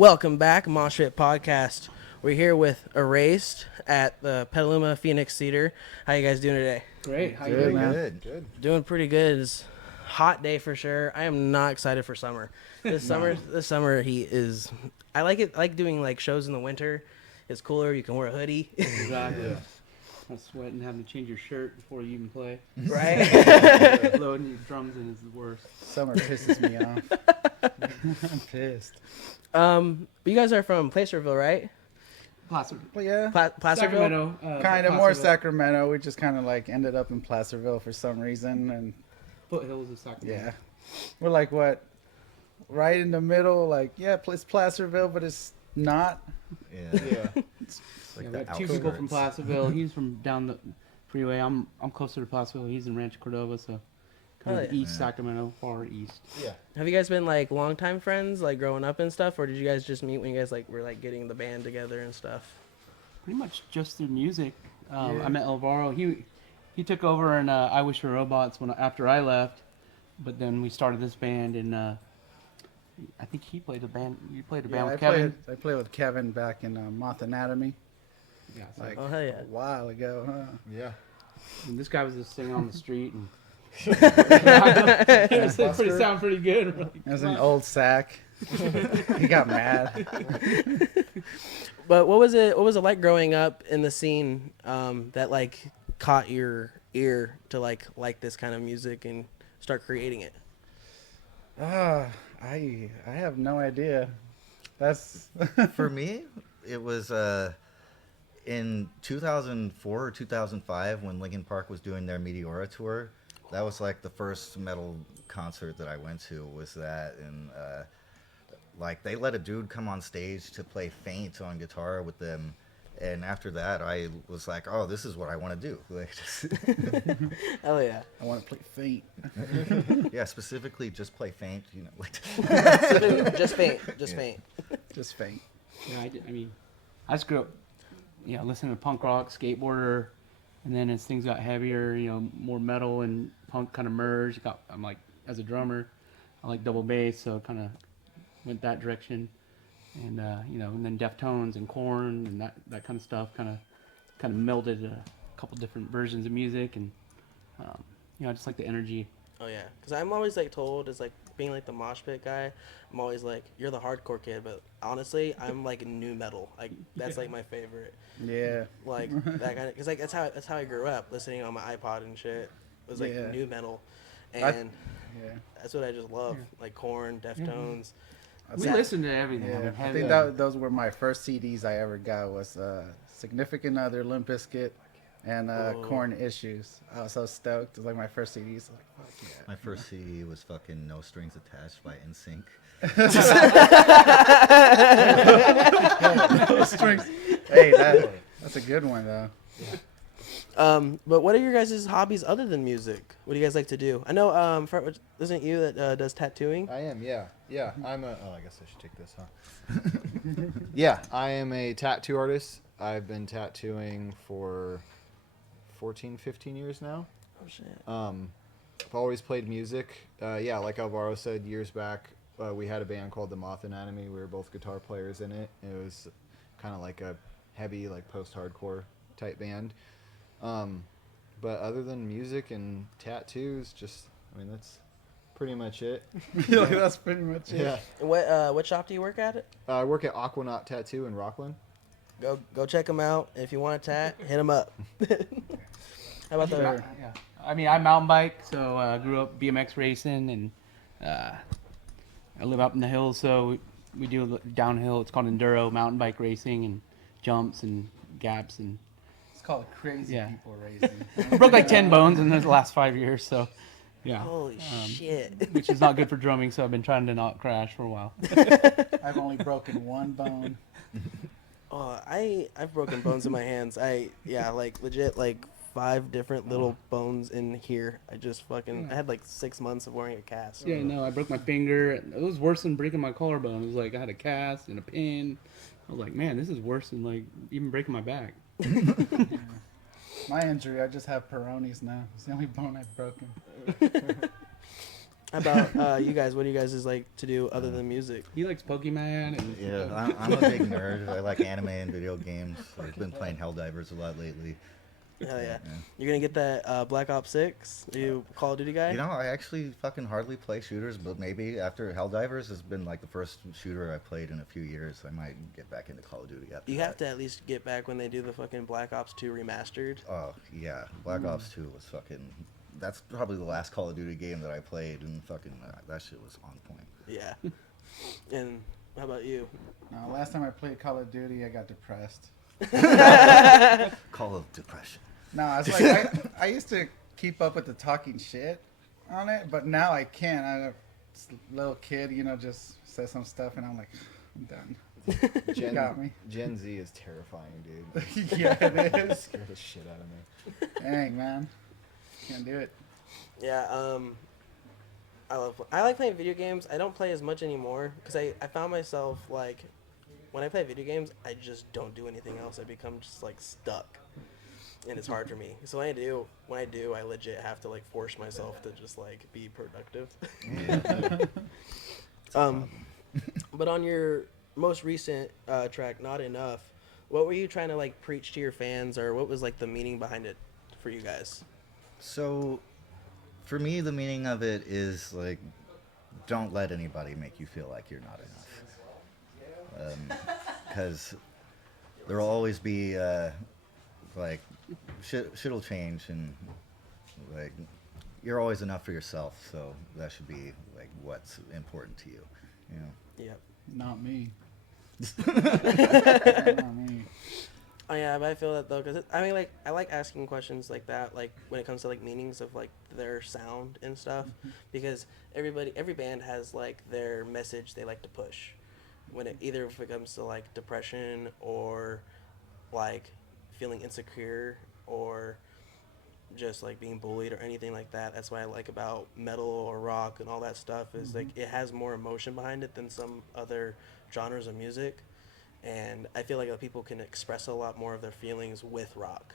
Welcome back, Mosh Pit Podcast. We're here with Ervsed at the Petaluma Phoenix Theater. How you guys doing today? Great. How you doing, man? Good. Doing pretty good. It's a hot day for sure. I am not excited for summer. This summer heat is. I like it. I like doing like shows in the winter. It's cooler. You can wear a hoodie. Exactly. Yeah. I'm sweating, having to change your shirt before you even play. Right. Loading your drums in is the worst. Summer pisses me off. I'm pissed. But you guys are from Placerville, right? Placerville. Well, yeah. Placerville. Sacramento. Kind of more Placerville. Sacramento. We just kind of like ended up in Placerville for some reason, and Foothills of Sacramento. yeah, we're like what, right in the middle. Like it's Placerville, but it's not. Yeah. It's Like We the got two people from outskirts. Placerville. He's from down the freeway. I'm closer to Placerville. He's in Rancho Cordova, so kind of Oh, yeah. east Sacramento, far east. Yeah. Have you guys been like longtime friends, like growing up and stuff, or did you guys just meet when you guys like were like getting the band together and stuff? Pretty much just through music. Yeah. I met Alvaro. He took over in I Wish for Robots after I left, but then we started this band, and I think he played a band. You played a band with Kevin. I played with Kevin back in Moth Anatomy, Yeah, so like Oh hell yeah! a while ago, huh? Yeah. and this guy was just singing on the street, and it sound pretty good. We're like, It was an old sack. He got mad. But what was it like growing up in the scene that like caught your ear to like this kind of music and start creating it? I have no idea. That's For me, it was in 2004 or 2005 when Linkin Park was doing their Meteora tour. That was like the first metal concert that I went to. Was that, and like they let a dude come on stage to play Faint on guitar with them. And after that, I was like, "Oh, this is what I want to do." Like, Hell yeah! I want to play Faint. yeah, specifically just play Faint. You know, like. just faint. Just Faint. yeah, I mean, I just grew up, listening to punk rock, skateboarder, and then as things got heavier, more metal and punk kind of merged. I'm like, as a drummer, I like double bass, so kind of went that direction. And and then Deftones and Korn and that kind of stuff kind of melded a couple different versions of music, and I just like the energy. Oh yeah, because I'm always like told as like being like the mosh pit guy. I'm always like, you're the hardcore kid, but honestly, I'm like new metal. Like that's like my favorite. Yeah. Like that kind of, because like that's how I grew up listening on my iPod and shit. It was like Yeah. new metal, and Yeah. that's what I just love. Like Korn, Deftones. We That- listen to everything. I Yeah, mean, I heavy- think those were my first CDs I ever got. Was Significant Other, Limp Bizkit, and Oh. Korn Issues. I was so stoked. It was like my first CDs. Like, fuck yeah. My first CD was fucking No Strings Attached by NSYNC. Strings. Hey, that's a good one though. But what are your guys' hobbies other than music? What do you guys like to do? I know, isn't it you that does tattooing? I am, yeah. I'm a. Oh, I guess I should take this, huh? Yeah, I am a tattoo artist. I've been tattooing for 14, 15 years now. Oh shit. I've always played music. Yeah, like Alvaro said years back, we had a band called the Moth Anatomy. We were both guitar players in it. It was kind of like a heavy, like post-hardcore type band. But other than music and tattoos, that's pretty much it. Yeah, that's pretty much it. Yeah. And what shop do you work at? I work at Aquanaut Tattoo in Rockland. Go check them out. If you want a tat, hit them up. How about the? Yeah. I mean, I mountain bike, so I grew up BMX racing, and I live up in the hills, so we do downhill. It's called enduro mountain bike racing, and jumps and gaps, and It's called Crazy Yeah. People Racing. I broke like 10 bones in the last 5 years, so yeah. Holy shit! Which is not good for drumming, so I've been trying to not crash for a while. I've only broken one bone. Oh, I've broken bones in my hands. Like legit like 5 different little bones in here. I just fucking I had like 6 months of wearing a cast. Yeah, no, I broke my finger. It was worse than breaking my collarbone. It was like I had a cast and a pin. I was like, man, this is worse than like even breaking my back. My injury, I just have Peyronie's now. It's the only bone I've broken. How about you guys? What do you guys like to do other than music? He likes Pokemon and Yeah, I'm a big nerd. I like anime and video games. I've been playing Helldivers a lot lately. Hell yeah. You're gonna get that Black Ops 6? Are you a Call of Duty guy? You know, I actually fucking hardly play shooters, but maybe after Helldivers has been like the first shooter I played in a few years, I might get back into Call of Duty after You that. have to at least get back when they do the fucking Black Ops 2 remastered. Oh, yeah. Black Ops 2 was fucking... That's probably the last Call of Duty game that I played, and fucking that shit was on point. Yeah. And how about you? No, last time I played Call of Duty, I got depressed. Call of Depression. No, it's like I used to keep up with the talking shit on it, but now I can't. This little kid, just says some stuff, and I'm like, I'm done. Got me. Gen Z is terrifying, dude. Yeah, it is. Scared the shit out of me. Dang, man. Can't do it. Yeah, I like playing video games. I don't play as much anymore because I found myself like when I play video games, I just don't do anything else. I become just like stuck, and it's hard for me. So when I do, I legit have to like force myself to just like be productive. But on your most recent track, Not Enough, what were you trying to like preach to your fans, or what was like the meaning behind it for you guys? So, for me, the meaning of it is like, don't let anybody make you feel like you're not enough. Because there'll always be like shit'll change, and like you're always enough for yourself. So that should be like what's important to you. Yep. Not me. Not me. Oh yeah, but I feel that though, because I mean, like, I like asking questions like that, like when it comes to like meanings of like their sound and stuff, because every band has like their message they like to push, when it either if it comes to like depression or like feeling insecure or just like being bullied or anything like that. That's what I like about metal or rock and all that stuff is like it has more emotion behind it than some other genres of music. And I feel like people can express a lot more of their feelings with rock.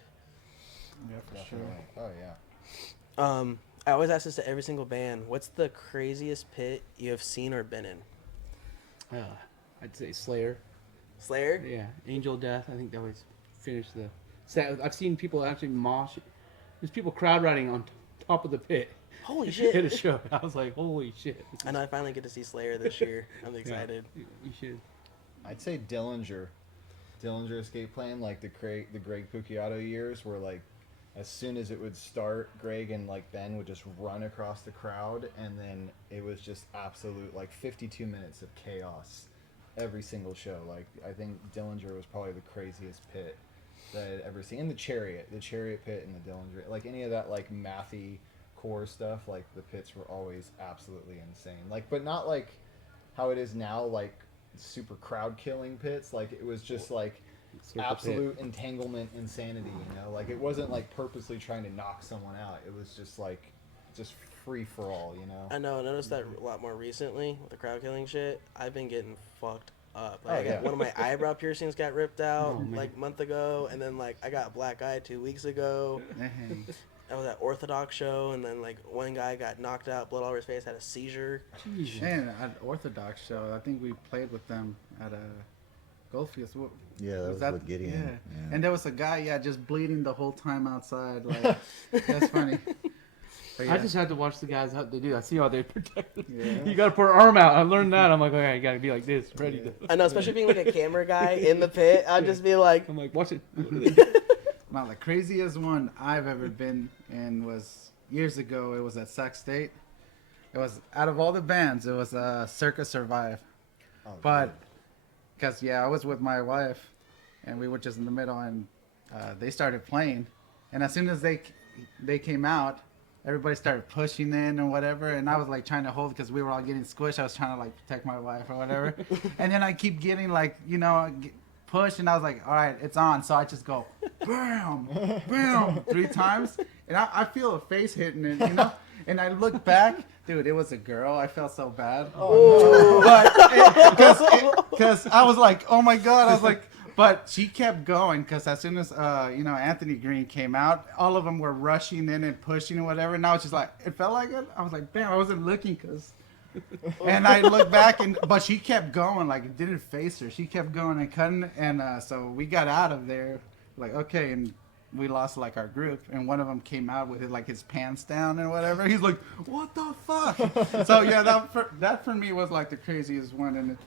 Yeah, for sure. Oh yeah. I always ask this to every single band. What's the craziest pit you have seen or been in? I'd say Slayer. Slayer? Yeah, Angel Death. I think that was finished the set. I've seen people actually mosh. There's people crowd riding on top of the pit. Holy Hit shit. a show. I was like, holy shit. I know I finally get to see Slayer this year. I'm excited. Yeah, you should. I'd say Dillinger Escape Plan, like the Greg Puciato years, where like as soon as it would start, Greg and like Ben would just run across the crowd, and then it was just absolute like 52 minutes of chaos every single show. Like I think Dillinger was probably the craziest pit that I'd ever seen. And the Chariot pit and the Dillinger, like any of that like mathy core stuff, like the pits were always absolutely insane. Like, but not like how it is now, like super crowd killing pits. Like it was just like absolute entanglement insanity, like it wasn't like purposely trying to knock someone out. It was just like free for all. I know. I noticed that a lot more recently with the crowd killing shit. I've been getting fucked up. Like, one of my eyebrow piercings got ripped out like a month ago, and then like I got a black eye 2 weeks ago. I was at Orthodox show, and then like one guy got knocked out, blood all over his face, had a seizure. And at Orthodox show, I think we played with them at a Goldfield. Yeah, that was with Gideon. Yeah. And there was a guy, just bleeding the whole time outside. Like, that's funny. But, I just had to watch the guys how they do. I see how they protect it. Yeah. You got to put your arm out. I learned that. I'm like, okay, you got to be like this, ready to. I know, especially being like a camera guy in the pit. I'd just be like, I'm like, watch it. Now, the craziest one I've ever been in was years ago. It was at Sac State. It was out of all the bands, it was Circus Survive. Oh, but because I was with my wife, and we were just in the middle, and they started playing, and as soon as they came out, everybody started pushing in and whatever, and I was like trying to hold because we were all getting squished. I was trying to like protect my wife or whatever, and then I keep getting like pushed, and I was like, all right, it's on. So I just go bam, bam 3 times, and I feel a face hitting it, and I look back, dude, it was a girl. I felt so bad. Oh, no. But because I was like, oh my god, I was like, But she kept going because as soon as Anthony Green came out, all of them were rushing in and pushing and whatever. Now it's just like it felt like it. I was like, damn, I wasn't looking and I looked back but she kept going, like it didn't face her. She kept going and cutting, and so we got out of there, like okay, and we lost like our group, and one of them came out with his pants down and whatever. He's like, what the fuck? So yeah, that for me was like the craziest one, and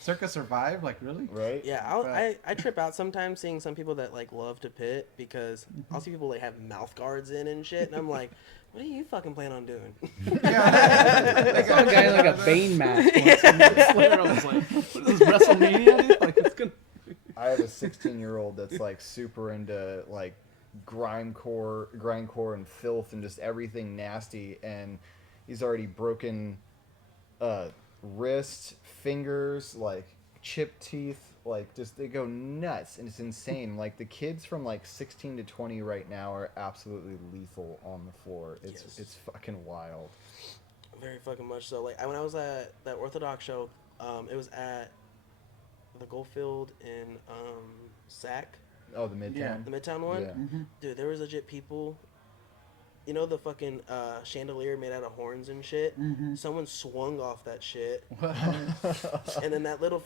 Circus survived, like really? Right? Yeah, I trip out sometimes seeing some people that like love to pit because I'll see people like have mouth guards in and shit, and I'm like, what do you fucking plan on doing? I saw a guy in like a Bane mask once. I was like, what is this, WrestleMania? Like, it's gonna... I have a 16-year-old that's like super into like grindcore and filth and just everything nasty, and he's already broken wrist, fingers, like chipped teeth, like just they go nuts, and it's insane. Like the kids from like 16 to 20 right now are absolutely lethal on the floor. It's fucking wild. Very fucking much so. Like when I was at that Orthodox show, it was at the Goldfield in Sac. Oh, the Midtown. Yeah. The Midtown one? Yeah. Dude, there was legit people. You know the fucking chandelier made out of horns and shit? Someone swung off that shit. And then that little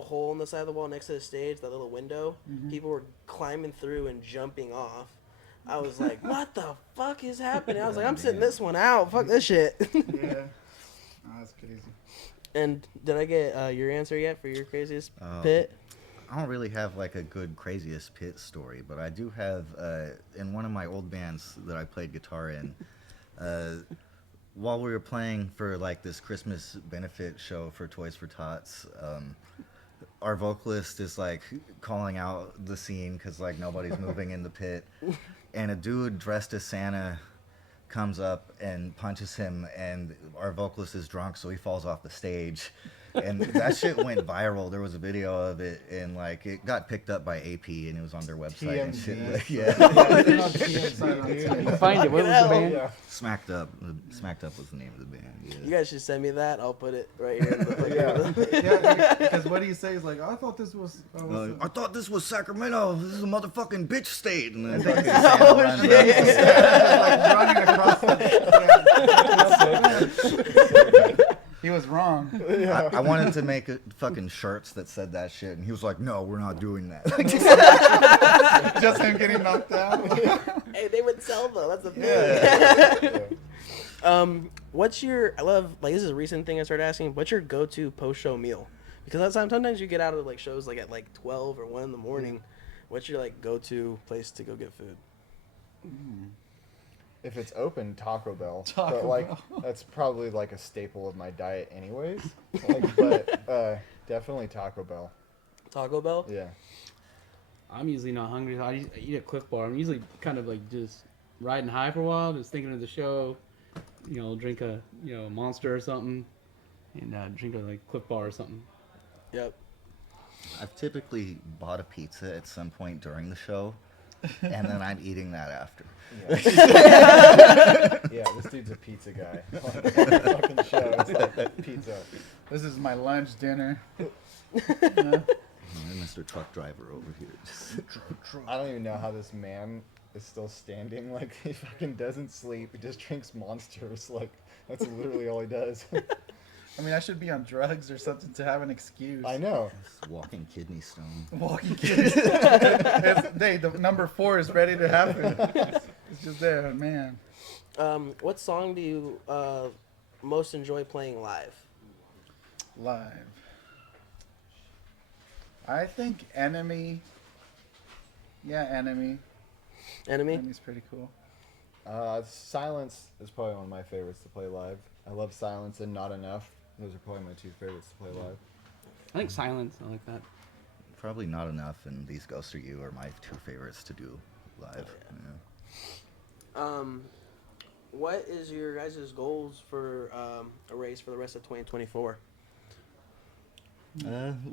hole in the side of the wall next to the stage, that little window, people were climbing through and jumping off. I was like, what the fuck is happening? I was like, I'm sitting this one out. Fuck this shit. Yeah. Oh, that's crazy. And did I get your answer yet for your craziest Oh. pit? I don't really have like a good craziest pit story, but I do have in one of my old bands that I played guitar in. While we were playing for like this Christmas benefit show for Toys for Tots, our vocalist is like calling out the scene because like nobody's moving in the pit, and a dude dressed as Santa comes up and punches him, and our vocalist is drunk, so he falls off the stage. And that shit went viral. There was a video of it, and like it got picked up by AP, and it was on their website and shit. Like, yeah, You can find it. What was the band? Yeah. Smacked Up. Smacked Up was the name of the band. You Yeah. guys should send me that. I'll put it right here. In the Yeah, because what do you say is like, I thought this was. I thought this was Sacramento. This is a motherfucking bitch state. And then fucking Oh, Santa runs shit. out. Like running across He was wrong. I wanted to make fucking shirts that said that shit, and he was like, "No, we're not doing that." Just him getting knocked out. Hey, they would sell though. That's the thing. Yeah. What's your? I love like this is a recent thing I started asking. What's your go-to post-show meal? Because that's sometimes you get out of like shows like at like 12 or 1 in the morning. What's your like go-to place to go get food? If it's open, Taco Bell. Taco But like Bell. that's probably like a staple of my diet anyways. Like, but definitely Taco Bell. Taco Bell. Yeah. I'm usually not hungry. So I eat a Cliff Bar. I'm usually kind of like just riding high for a while, just thinking of the show. You know, drink a Monster or something, and drink a like Cliff Bar or something. Yep. I've typically bought a pizza at some point during the show, and then I'm eating that after. Yeah, this dude's a pizza guy. On the fucking show, it's like pizza. This is my lunch, dinner. Mr. Truck Driver over here. I don't even know how this man is still standing. Like, he fucking doesn't sleep. He just drinks Monsters. Like, that's literally all he does. I mean, I should be on drugs or something to have an excuse. I know. Walking kidney stone. Walking kids. The number 4 is ready to happen. It's just there, man. What song do you most enjoy playing live? Live. I think Enemy. Yeah, Enemy. Enemy. Enemy's pretty cool. Silence is probably one of my favorites to play live. I love Silence and Not Enough. Those are probably my 2 favorites to play live. I think Silence. I like that. Probably Not Enough, and These Ghosts Are You are my 2 favorites to do live. Yeah. What is your guys' goals for a race for the rest of 2024?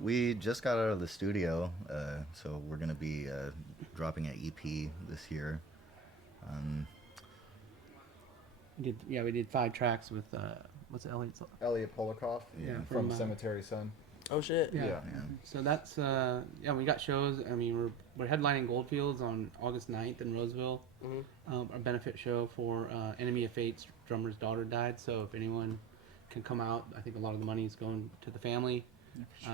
We just got out of the studio, so we're gonna be dropping an EP this year. We did 5 tracks with what's Elliot's? Elliot Polikoff Yeah, from from, Cemetery Sun. Oh shit. Yeah. Yeah. So that's we got shows. I mean, we're headlining Goldfields on August 9th in Roseville. A benefit show for Enemy of Fate's drummer's daughter died. So if anyone can come out, I think a lot of the money is going to the family. Yeah, for sure.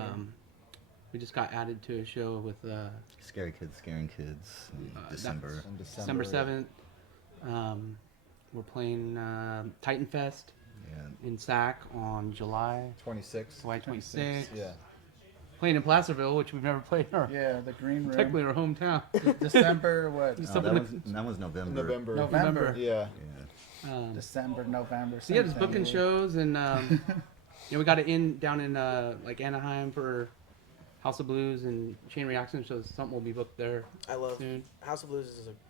We just got added to a show with Scary Kids Scaring Kids in December. In December 7th. We're playing Titan Fest Yeah. in SAC on July 26. 26th. Yeah. Playing in Placerville, which we've never played in our, Yeah, the green room. technically our hometown. December what? Just Oh, something that was November. November. November. Yeah. Yeah. December, November. So yeah, just same booking thing. shows, and we got it down in like Anaheim for House of Blues and Chain Reaction, so something will be booked there I love soon. House of Blues.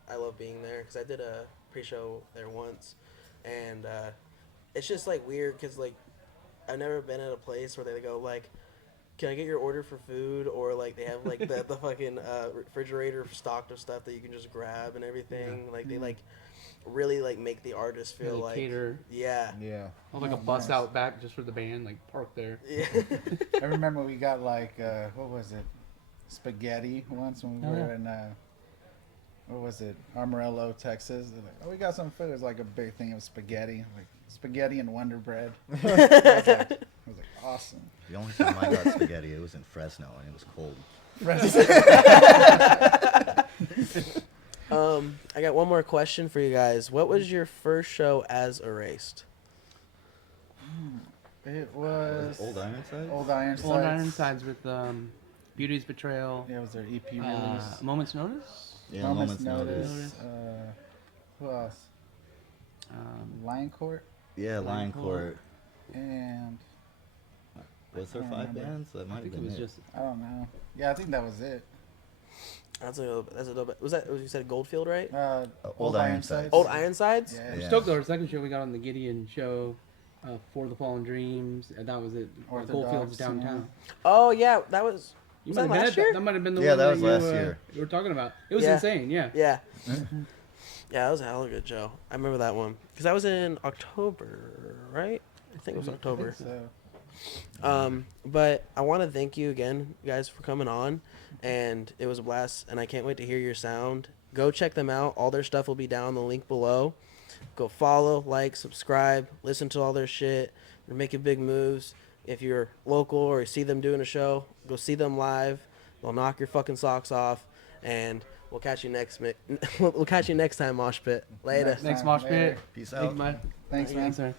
I love being there because I did a pre-show there once, and it's just like weird because like I've never been at a place where they go like, can I get your order for food, or like they have like the fucking refrigerator stocked of stuff that you can just grab and everything. Like they like really like make the artist feel Really like cater. yeah. Yeah. I'll like a Oh, bus nice. out back just for the band, like parked there. Yeah. I remember we got like what was it, spaghetti once when we Oh, were yeah. in what was it, Amarillo, Texas. They're like, oh, we got some food. It was like a big thing of spaghetti, like spaghetti and Wonder Bread. I was like, awesome. The only time I got spaghetti, it was in Fresno and it was cold. I got one more question for you guys. What was your first show as Erased? It was Old Ironside? Old Ironsides. Old Ironsides with Beauty's Betrayal, Yeah, it was their EP release. Moment's Notice, Yeah, Moment's Notice. Who else? Lion Court Yeah, Lion Court. Court. and Was there I don't 5 remember. bands? That might I have think it been was it. just I don't know. Yeah, I think that was it. That's a dope. Was that you said Goldfield, right? Old Ironsides. Old Ironsides? Yeah. I'm Yeah. stoked though. Our second show we got on the Gideon show, For the Fallen Dreams, and that was it. Orthodox, Goldfield's downtown. Oh yeah, that was. You Was might that have been last at that. year? That might have been the Yeah, one that was you, last year. you were talking about. It was Yeah. insane. Yeah. Yeah. Yeah, that was a hell of a good show. I remember that one because that was in October, right? I think it was October. So, But I want to thank you again, guys, for coming on, and it was a blast. And I can't wait to hear your sound. Go check them out. All their stuff will be down the link below. Go follow, like, subscribe, listen to all their shit. They're making big moves. If you're local or you see them doing a show, go see them live. They'll knock your fucking socks off, and we'll catch you next time, Mosh Pit. Later. Next Thanks, time, Mosh later. Pit. Peace Thank out. you, man. Thanks, man. Thanks, sir.